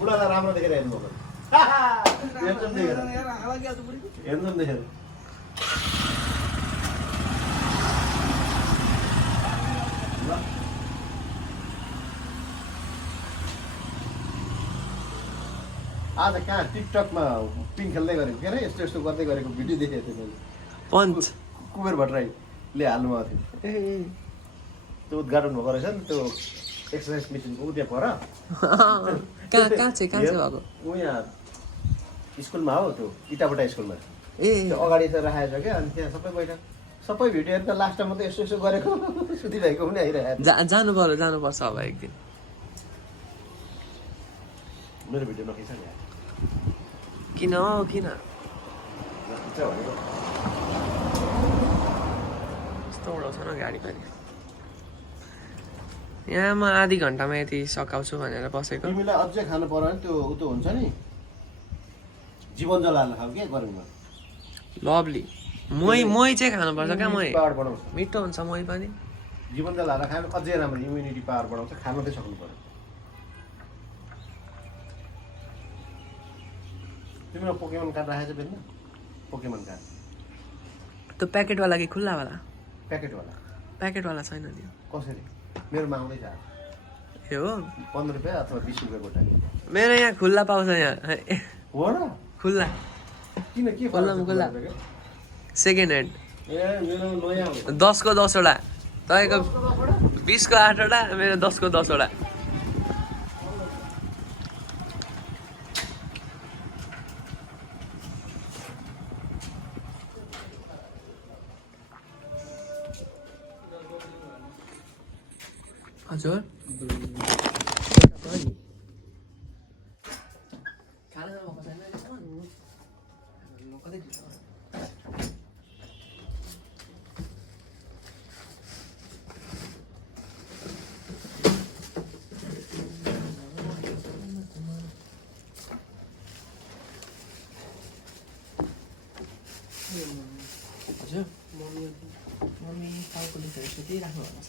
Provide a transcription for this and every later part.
बुढालाई राम्रो देखेर हेर्नु पर्छ आज कहाँ टिकटकमा पिङ खेल्दै गरेको के अरे यस्तो यस्तो गर्दै गरेको भिडियो देखेको थिएँ मैले पञ्च कुबेर भट्टराईले हाल्नुभएको थियो त्यो उद्घाटन भएको रहेछ नि त्यो एक्सर्साइज मेसिनको ऊ त्यहाँ पर कहाँ चाहिँ भएको ऊ यहाँ स्कुलमा हो त्यो इटाबटा स्कुलमा ए त्यो अगाडि चाहिँ राखेको छ क्या अनि त्यहाँ सबै भिडियोहरू त लास्टमा त यस्तो यस्तो गरेको सुधी भाइको पनि आइरहेको जानुपर्छ अब एक दिन मेरो भिडियो नखिच नि किन कस्तो उडाउँछ न गाडी पनि यहाँ म आधी घन्टामा यति सकाउँछु भनेर बसेको तिमीलाई अझै खानु पर्यो भने त्यो उ त हुन्छ नि जीवन जल हाल्न खाऊ के गरौँमा लभली मही चाहिँ खानुपर्छ क्या मही पावर बढाउँछ मिठो हुन्छ मही पनि जीवन जल हालेर खानु अझै राम्रो इम्युनिटी पावर बढाउँछ खानु चाहिँ सक्नु पर्यो तिम्रो पोकेमन कार्ड राखेको छ बेच्न पोकेमन कार्ड त्यो प्याकेटवाला कि खुल्लावाला प्याकेटवाला छैन नि कसरी मेरोमा आउँदैछ ए हो 15 रुपियाँ अथवा 20 रुपियाँ गोटा मेरो यहाँ खुल्ला पाउँछ यहाँ हो र खुल्ला किन के खुल्ला सेकेन्ड ह्यान्ड ए मेरो नयाँ हो 10 को 10 वटा तपाईँको 20 को 8 वटा मेरो 10 को 10 वटा हजुर हजुर मम्मी टाउको दुखेर सुतिराख्नु भएको छ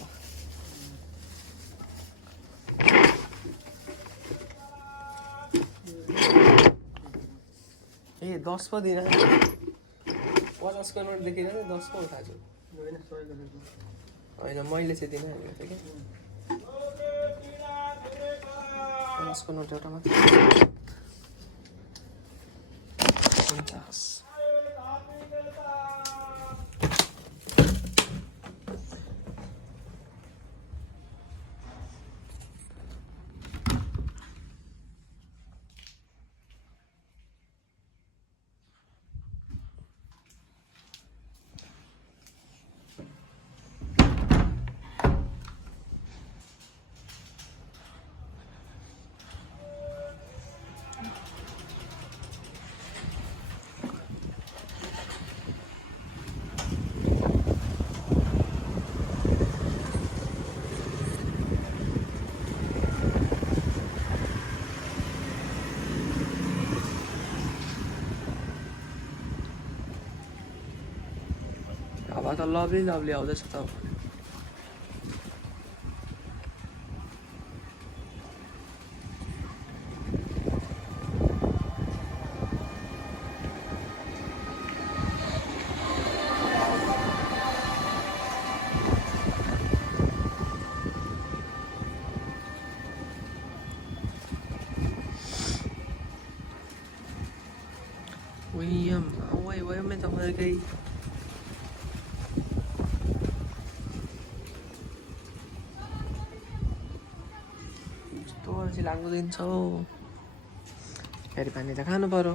ए 10 पो दिन 50 को नोट देखेर 10 को उठाएको होइन मैले चाहिँ दिन हालेको थिएँ क्या 50 को नोट एउटा मात्र 50 हावा त लभली आउँदैछ त William may tawag kay लाग्दो दिन छ फेरि पानी त खानु पर्यो